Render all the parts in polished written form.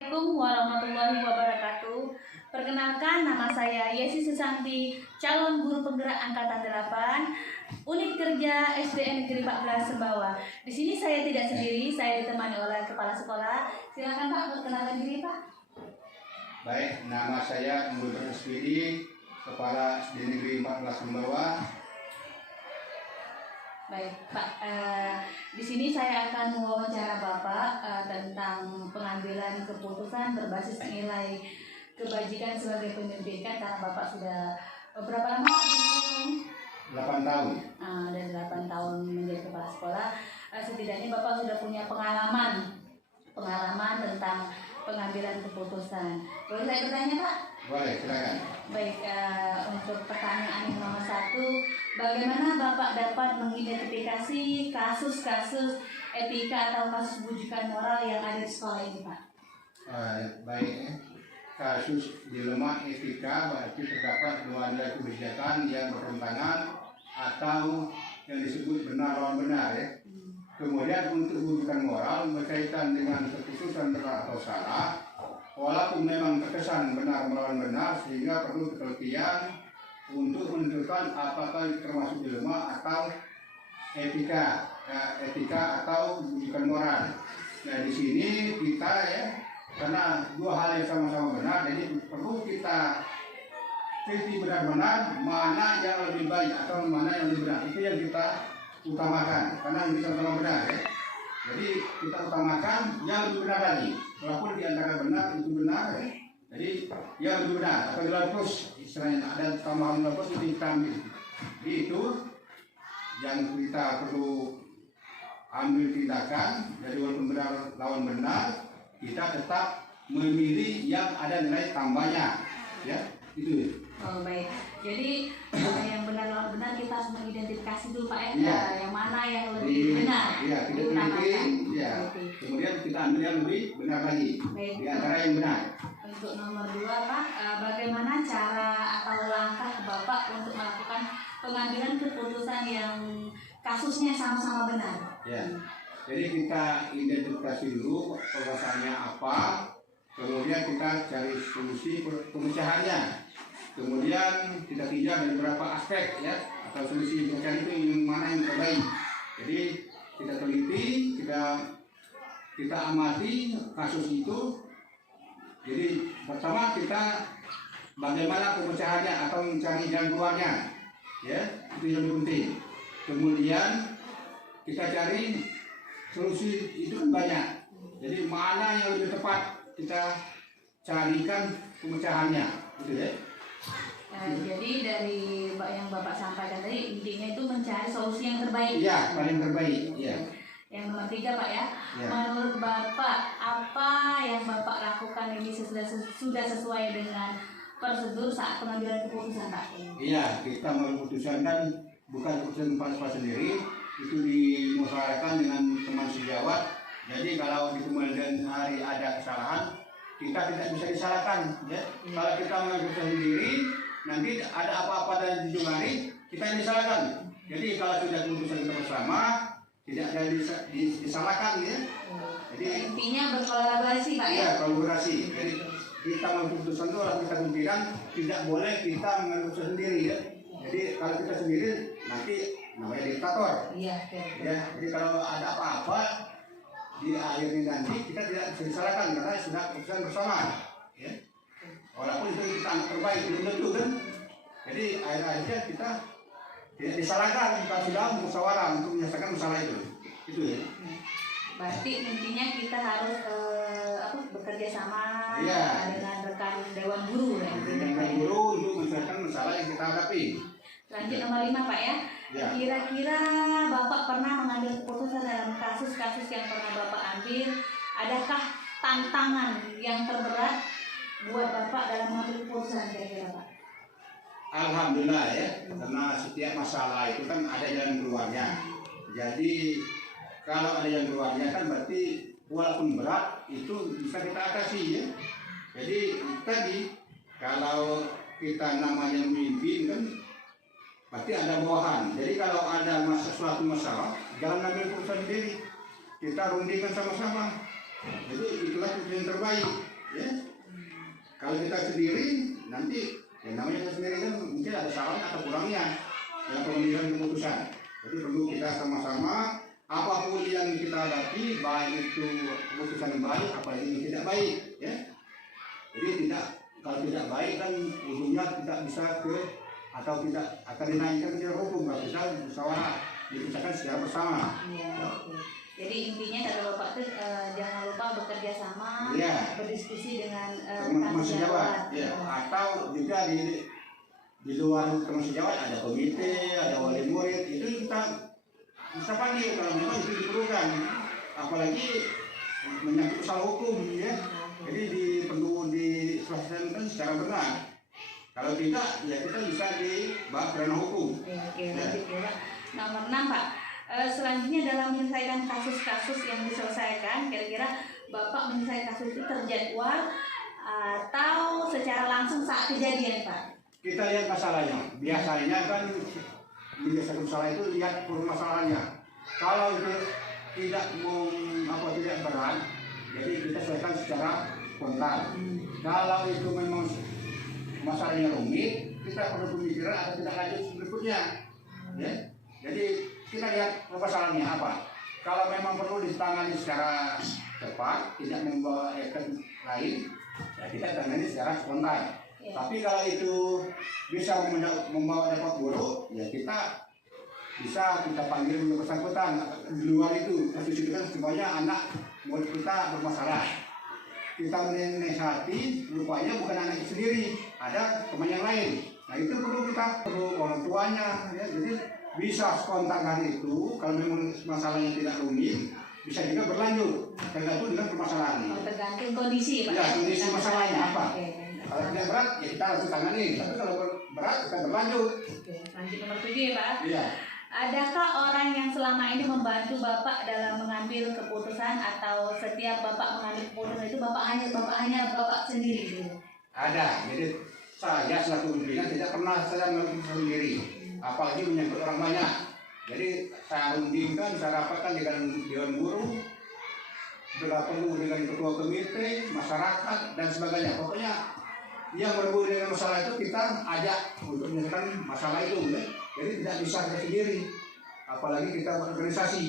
Assalamualaikum warahmatullahi wabarakatuh. Perkenalkan, nama saya Yesi Susanti, calon guru penggerak angkatan 8, unit kerja SD Negeri 14 Sembawa. Di sini saya tidak sendiri, saya ditemani oleh kepala sekolah. Silakan Pak, perkenalkan diri Pak. Baik, nama saya Muhammad SPD, kepala SD Negeri 14 Sembawa. Baik Pak, di sini saya akan mewawancara Bapak tentang pengambilan keputusan berbasis nilai kebajikan sebagai pendidikan, karena Bapak sudah berapa lama? 8 tahun. Dan 8 tahun menjadi kepala sekolah. Setidaknya Bapak sudah punya pengalaman tentang pengambilan keputusan. Boleh saya bertanya Pak? Boleh, silakan. Baik, untuk pertanyaan yang nomor 1, bagaimana Bapak dapat mengidentifikasi kasus-kasus etika atau kasus bujukan moral yang ada di sekolah ini Pak? Baik, kasus dilema etika berarti terdapat dua nilai kebijakan yang bertentangan atau yang disebut benar lawan benar ya. Kemudian untuk bujukan moral berkaitan dengan keputusan benar atau salah, walaupun memang terkesan benar melawan benar, sehingga perlu ketelitian untuk menentukan apakah termasuk dilema atau etika atau bujukan moral. Nah di sini kita ya, karena dua hal yang sama-sama benar, jadi perlu kita teliti benar-benar mana yang lebih baik atau mana yang lebih benar. Itu yang kita utamakan, karena bisa sama benar ya. Jadi kita utamakan yang lebih benar lagi. Walaupun di antara benar itu benar ya. Jadi yang lebih benar atau nilai plus, istilahnya ada tambahan nilai plus itu kita ambil. Jadi itu yang kita perlu ambil tindakan. Jadi walaupun benar lawan benar, kita tetap memilih yang ada nilai tambahnya ya. Itu. Oh baik, jadi yang benar lawan benar kita harus mengidentifikasi dulu Pak ya. Yang mana yang lebih benar. Iya, kita teliti ya. Kemudian kita ambil yang lebih benar lagi. Baik, di antara yang benar. Untuk nomor 2 Pak, bagaimana cara atau langkah Bapak untuk melakukan pengambilan keputusan yang kasusnya sama-sama benar? Ya. Jadi kita identifikasi dulu permasalahannya apa, kemudian kita cari solusi pemecahannya. Kemudian kita tinjau dari beberapa aspek ya, atau solusi pemecahan itu yang mana yang terbaik. Jadi kita teliti, kita amati kasus itu. Jadi pertama kita bagaimana pemecahannya atau mencari jalan keluarnya, ya itu yang lebih penting. Kemudian kita cari solusi, itu kan banyak. Jadi mana yang lebih tepat kita carikan pemecahannya, gitu ya. Jadi dari yang Bapak sampaikan tadi, intinya itu mencari solusi yang terbaik. Iya, paling terbaik. Iya. Yang nomor 3 Pak ya. Ya. Menurut Bapak, apa yang Bapak lakukan ini sudah sesuai dengan prosedur saat pengambilan keputusan Pak? Iya, kita memutuskan kan bukan keputusan Pak sendiri, itu dimusyawarahkan dengan teman sejawat. Jadi kalau di kemudian hari ada kesalahan, kita tidak bisa disalahkan ya. Kalau kita mengambil sendiri, nanti ada apa-apa dan dijumari, kita yang disalahkan. Jadi kalau sudah keputusan kita bersama, tidak ada disalahkan ya. Jadi intinya berkolaborasi Pak ya. Iya, kolaborasi. Jadi kita mengambil keputusan itu harus kita kumpulkan, tidak boleh kita mengambil keputusan sendiri ya. Jadi kalau kita sendiri nanti namanya diktator. Iya. Ya, jadi kalau ada apa-apa di akhirnya nanti kita tidak bisa disalahkan karena sudah keputusan bersama ya. Walaupun itu kita anggap terbaik belum tentu kan. Jadi akhirnya kita tidak disalahkan, kita sudah musyawarah untuk menyelesaikan masalah itu ya. Berarti intinya kita harus bekerja sama dengan rekan dewan guru ya. Dengan guru untuk menyelesaikan masalah yang kita hadapi. Lanjut nomor 5 Pak ya. Kira-kira Bapak pernah mengambil keputusan dalam kasus-kasus yang pernah Bapak ambil, adakah tantangan yang terberat buat Bapak dalam mengambil keputusan kira-kira Pak? Alhamdulillah ya, karena setiap masalah itu kan ada jalan keluarnya. Jadi kalau ada jalan keluarnya kan berarti walaupun berat itu bisa kita atasi ya. Jadi tadi kalau kita namanya memimpin kan berarti ada bawahan. Jadi kalau ada suatu masalah, jangan ambil keputusan sendiri. Kita rundingkan sama-sama. Jadi itulah keputusan yang terbaik. Ya. Kalau kita sendiri nanti yang namanya kita sendiri kan mungkin ada salahnya atau kurangnya dalam pengambilan keputusan. Jadi perlu kita sama-sama apapun yang kita hadapi, baik itu keputusan yang baik apalagi yang tidak baik, ya. Jadi kalau tidak baik kan ujungnya tidak bisa atau tidak akan dinaikkan ke hukum, kalau kita musyawarah dipisahkan secara bersama. Ya, oke. Jadi intinya kata Bapak itu jangan lupa bekerja sama, ya, berdiskusi dengan teman-teman sejawat, ya. Atau juga di luar teman sejawat ada komite, ada wali murid, itu kita bisa panggil kalau memang itu diperlukan, apalagi menyangkut masalah hukum, ya. Jadi perlu diselesaikan secara benar. Kalau tidak, ya kita bisa dibahas ranah hukum. Oke, lanjut ya Pak. Nomor 6 Pak. Selanjutnya dalam menyelesaikan kasus-kasus yang diselesaikan, kira-kira Bapak menyelesaikan kasus itu terjadwal atau secara langsung saat kejadian Pak? Kita lihat masalahnya. Biasanya kan menyelesaikan masalah itu lihat permasalahannya. Kalau itu tidak berat, jadi kita selesaikan secara spontan. Kalau itu memang masalahnya rumit, kita perlu pemikiran atau tidak lanjut berikutnya. Ya? Jadi kita lihat permasalahannya apa. Kalau memang perlu ditangani secara cepat, tidak membawa efek lain, ya kita tangani secara spontan. Ya. Tapi kalau itu bisa membawa dampak buruk, ya kita panggil yang bersangkutan. Di luar itu, kasus itu kan semuanya anak murid kita bermasalah. Kita menasihati, rupanya bukan anak sendiri, ada teman yang lain. Nah itu perlu orang tuanya, ya. Jadi bisa spontan hari itu, kalau memang masalahnya tidak rumit, bisa juga berlanjut, tergantung dengan permasalahannya. Tergantung kondisi Pak. Ya, kondisi masalahnya apa. Oke. Kalau tidak berat, ya kita harus tangani. Tapi kalau berat, kita berlanjut. Oke, lanjut nomor 7 ya Pak. Iya. Adakah orang yang selama ini membantu Bapak dalam mengambil keputusan atau setiap Bapak mengambil keputusan itu Bapak hanya Bapak sendiri gitu? Ada. Jadi saya selaku pimpinan tidak pernah saya mengambil sendiri, apalagi menyangkut orang banyak. Jadi saya rundingkan, saya rapatkan dengan dewan guru, bila perlu dengan ketua komite, masyarakat dan sebagainya. Pokoknya yang berhubungan dengan masalah itu kita ajak untuk menyelesaikan masalah itu, ya. Jadi tidak bisa kita sendiri, apalagi kita berorganisasi.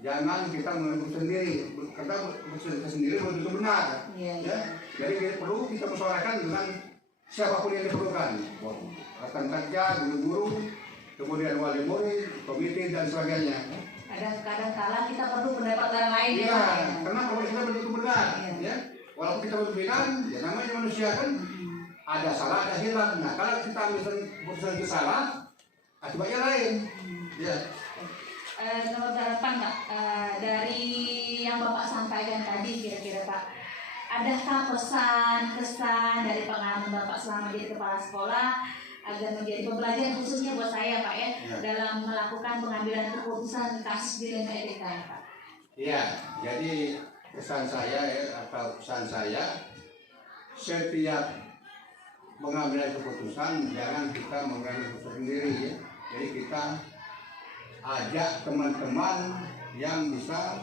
Jangan kita mengambil sendiri, karena kita sendiri belum tentu benar. Ya. Jadi perlu kita musyawarahkan dengan siapapun yang diperlukan, rekan kerja, guru-guru, kemudian wali murid, komite dan sebagainya. Kadang-kadang kala kita perlu pendapat orang lain. Iya, karena kalau kita belum tentu benar, ya. Walaupun kita berpilihan, ya namanya manusia kan ada salah, ada hilang. Nah kalau kita ambil keputusan itu salah, akibatnya lain. Ya. Nomor 8 Pak, dari yang Bapak sampaikan tadi kira-kira Pak, adakah pesan-kesan dari pengalaman Bapak selama jadi kepala sekolah agar menjadi pembelajaran khususnya buat saya Pak ya, dalam melakukan pengambilan keputusan kasus di lembaga etika Pak? Iya, jadi pesan saya atau pesan saya, setiap mengambil keputusan jangan kita mengambil keputusan sendiri, ya. Jadi kita ajak teman-teman yang bisa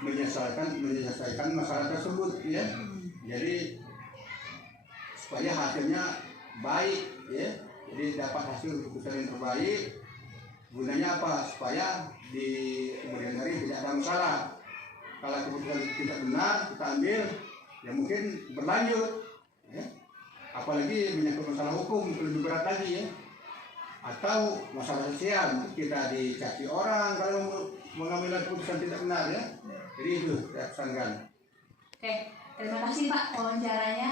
menyelesaikan masalah tersebut, ya. Jadi supaya hasilnya baik, ya. Jadi dapat hasil keputusan yang terbaik. Gunanya apa? Supaya di kemudian hari tidak ada masalah. Kalau keputusan tidak benar kita ambil, ya mungkin berlanjut, ya. Apalagi menyangkut masalah hukum lebih berat lagi, ya. Atau masalah sosial, kita dicaci orang kalau mengambil keputusan tidak benar, ya. Jadi itu saya pesankan. Oke, terima kasih Pak wawancaranya,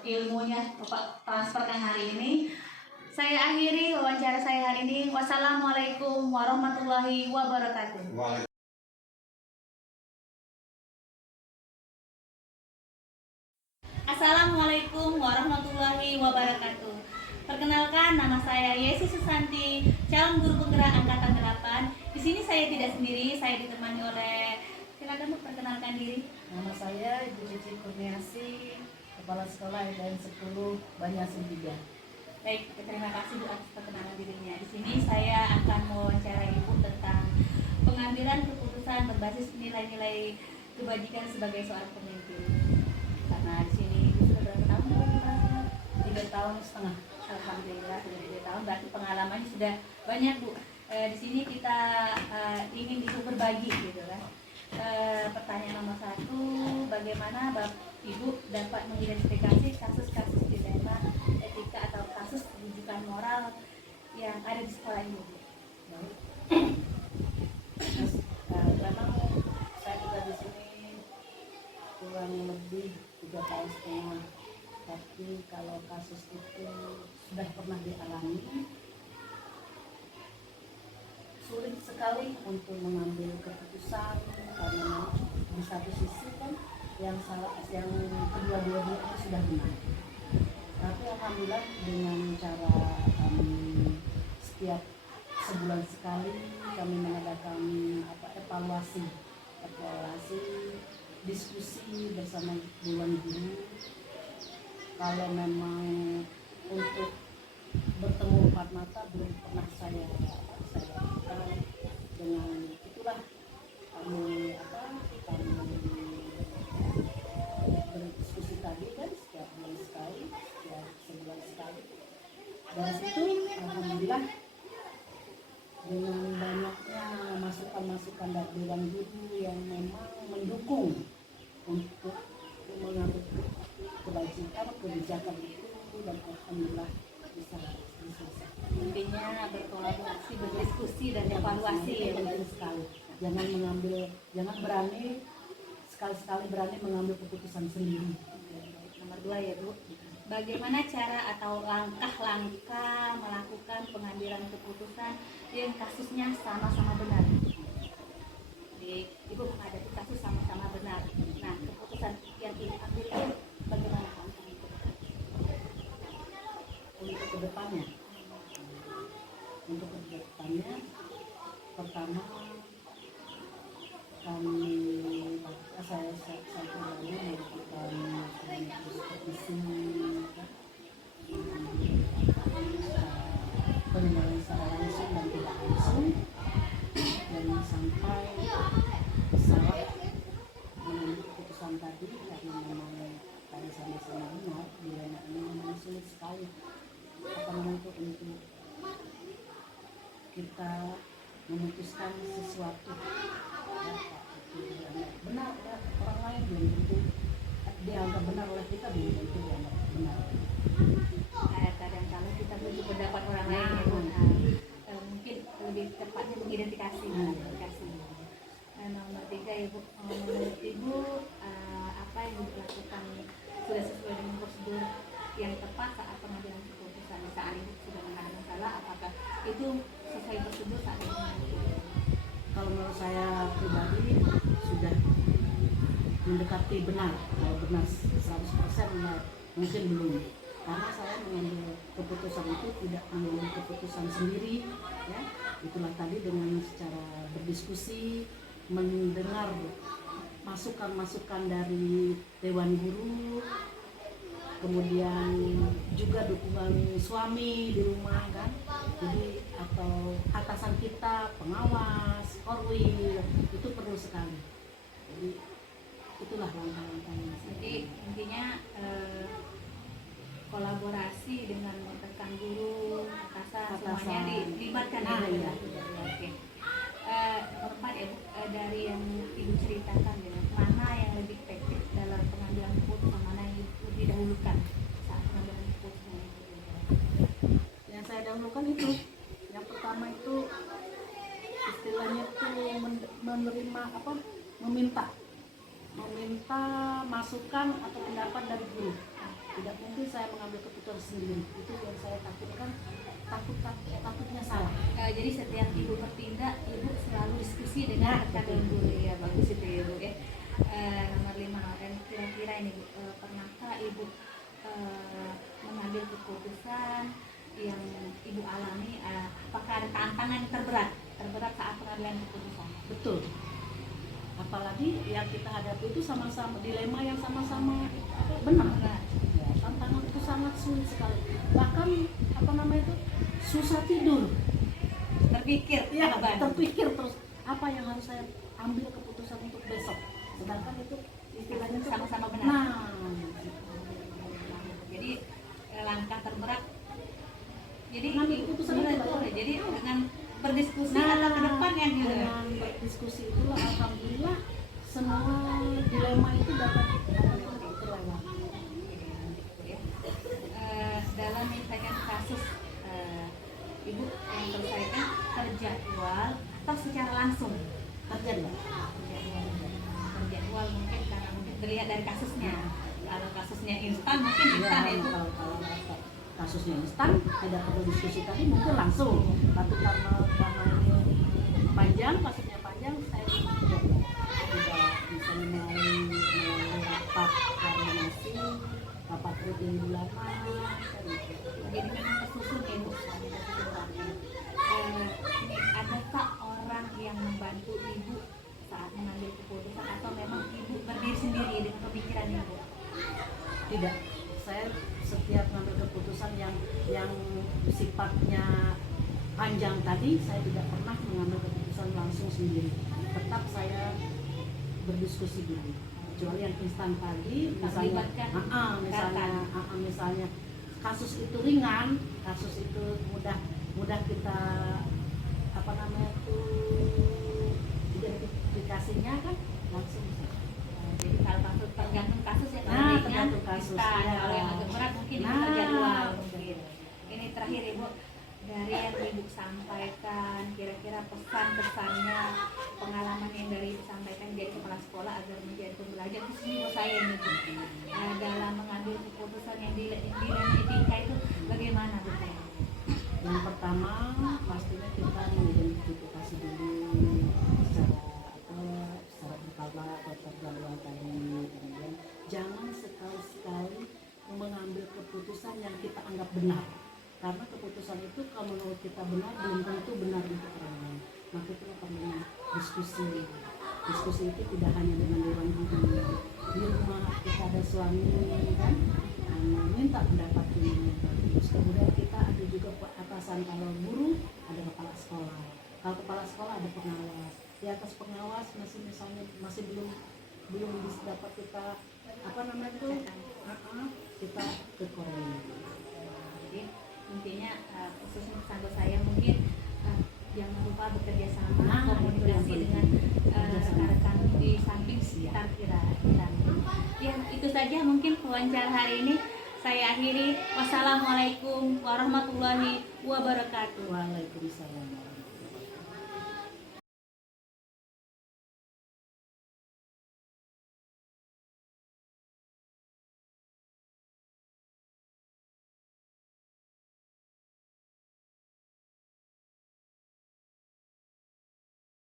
ilmunya Bapak transferkan hari ini. Saya akhiri wawancara saya hari ini. Wassalamualaikum warahmatullahi wabarakatuh. Assalamualaikum warahmatullahi wabarakatuh. Perkenalkan, nama saya Yesi Susanti, calon guru penggerak angkatan 8. Di sini saya tidak sendiri, saya ditemani oleh, silakan Bu, perkenalkan diri. Nama saya Ibu Cici Kurniasi, Kepala Sekolah SDN 10 Banyasin 3. Baik, terima kasih Bu atas perkenalan dirinya. Di sini saya akan mewawancarai Ibu tentang pengambilan keputusan berbasis nilai-nilai kebajikan sebagai seorang pemimpin. Karena di sini 3 tahun setengah. Alhamdulillah sudah 3 tahun, berarti pengalamannya sudah banyak Bu. Di sini kita ingin Ibu berbagi gitu kan. Pertanyaan nomor 1, bagaimana Ibu dapat mengidentifikasi kasus-kasus dilema etika atau kasus rujukan moral yang ada di sekolah ini Bu? Memang saya juga di sini kurang lebih 3 tahun setengah. Tapi kalau kasus itu sudah pernah dialami, sulit sekali untuk mengambil keputusan karena di satu sisi kan yang kedua-duanya sudah benar. Tapi alhamdulillah dengan cara setiap sebulan sekali kami mengadakan evaluasi diskusi bersama dewan guru. Kalau memang untuk bertemu empat mata belum pernah saya lakukan, dengan itulah kami berdiskusi tadi kan setiap bulan sekali, setiap sebulan sekali. Dari situ alhamdulillah dengan banyaknya masukan-masukan dari dewan guru yang memang mendukung untuk mengambil kebijakan itu, dan alhamdulillah bisa diselesaikan. Intinya berkolaborasi, berdiskusi dan evaluasi ya penting sekali. Jangan berani sekali-sekali berani mengambil keputusan sendiri. Nomor 2 ya Bu, bagaimana cara atau langkah-langkah melakukan pengambilan keputusan yang kasusnya sama-sama benar? Jadi Ibu menghadapi kasus sama-sama benar. Nah, keputusan yang Ibu ambil itu bagaimana langkahnya? Untuk kedepannya, pertama saya pribadi melakukan supervisi penilaian secara langsung dan tidak langsung, dan sampai salah mengambil keputusan tadi karena memang tadi sama-sama benar. Dilema ini memang sulit sekali untuk kita memutuskan sesuatu benar orang lain belum tentu dianggap benar oleh kita, belum tentu dianggap benar. Kadang-kadang kita butuh pendapat orang lain ya Bu. Mungkin lebih tepatnya mengidentifikasi. Nomor 3 ya Bu, menurut Ibu apa yang dilakukan sudah sesuai dengan prosedur yang tepat saat pengambilan keputusan? Saat Ibu sudah mengalami masalah, apakah itu sesuai prosedur saat Ibu mengambil keputusan? Kalau menurut saya pribadi sudah mendekati benar. Kalau benar 100% mungkin belum, karena saya mengambil keputusan itu tidak mengambil keputusan sendiri ya. Itulah tadi dengan secara berdiskusi, mendengar masukan-masukan dari dewan guru, kemudian juga dukungan suami di rumah kan, jadi atau atasan kita, pengawas, korwil, itu perlu sekali. Jadi itulah langkah-langkahnya. Jadi intinya kolaborasi dengan rekan guru, atasan, semuanya dilibatkan ya. Oke. Nomor 4 ya, dari yang Ibu ceritakan ya, mana yang lebih efektif dalam pengambilan keputusan, mana yang lebih didahulukan saat pengambilan keputusan? Yang saya dahulukan itu, yang pertama itu istilahnya itu menerima meminta masukan atau pendapat dari guru. Tidak mungkin saya mengambil keputusan sendiri. Itu yang saya takutkan, takutnya salah. Jadi setiap Ibu bertindak, Ibu selalu diskusi dengan rekan guru ya. Bagus itu ya Bu ya. Nomor 5, dan kira-kira ini Bu, pernahkah Ibu mengambil keputusan yang Ibu alami, apakah ada tantangan terberat saat pengambilan keputusan? Betul. Apalagi yang kita hadapi itu sama-sama dilema yang sama-sama benar. Ya, tantangan itu sangat sulit sekali. Bahkan susah tidur. Terpikir Terus apa yang harus saya ambil keputusan untuk besok. Sedangkan itu istilahnya sama-sama benar. Nah, Jadi langkah terberat. Jadi Ngambil keputusan itu betul. bagaimana? Jadi dengan berdiskusi atau ke depan ya gitu. dengan berdiskusi itulah alhamdulillah semua dilema itu dapat terlewati. Ya. Dalam menyelesaikan kasus ibu yang selesaikan terjadwal atau secara langsung Terjadi. terjadwal mungkin karena mungkin dilihat dari kasusnya. Kalau kasusnya instan mungkin instan Ya, itu. kalau kasusnya instan tidak perlu diskusi tadi mungkin langsung. Tapi karena ini panjang, kasusnya panjang, saya tidak bisa melalui rapat koordinasi, rapat rutin bulanan. Jadi memang tersusun ya Bu. Adakah orang yang membantu ibu saat mengambil keputusan atau memang ibu berdiri sendiri dengan pemikiran ibu? Tidak, saya setiap mengambil keputusan yang sifatnya panjang tadi, saya tidak pernah mengambil keputusan langsung sendiri. Tetap saya berdiskusi dulu. Kecuali yang instan tadi, misalnya, misalnya kasus itu ringan, kasus itu mudah kita apa namanya tuh identifikasinya kan langsung. Jadi kalau kasus tergantung kasus ya, kalau ringan tergantung kasus. instan. Ya. Kalau yang agak berat mungkin itu Nah. terjadwal mungkin. Ini terakhir Ibu, dari yang Ibu sampaikan, kira-kira pesan-pesannya, pengalaman yang dari Ibu sampaikan jadi kepala sekolah agar menjadi pembelajar khususnya buat saya ini Bu. Dalam mengambil keputusan yang dinilai etika itu bagaimana Bu? Yang pertama pastinya kita mengidentifikasi dulu secara berkala atau terjadwal tadi. Kemudian jangan sekali-sekali mengambil keputusan yang kita anggap benar, karena keputusan itu kalau menurut kita benar belum tentu benar untuk orang lain. Maka itu perlu diskusi itu tidak hanya dengan dewan guru. Di rumah kita ada suami kan, minta pendapat ini bagus. Kemudian kita ada juga atasan, kalau guru ada kepala sekolah, kalau kepala sekolah ada pengawas. Di atas pengawas masih belum bisa dapat kita apa namanya itu kita ke Korea. Jadi intinya khususnya pesan buat saya mungkin jangan lupa bekerja sama, komunikasi dengan rekan-rekan di samping sekitar kita. Ya itu saja mungkin wawancara hari ini. Saya akhiri. Wassalamualaikum warahmatullahi wabarakatuh. Waalaikumsalam.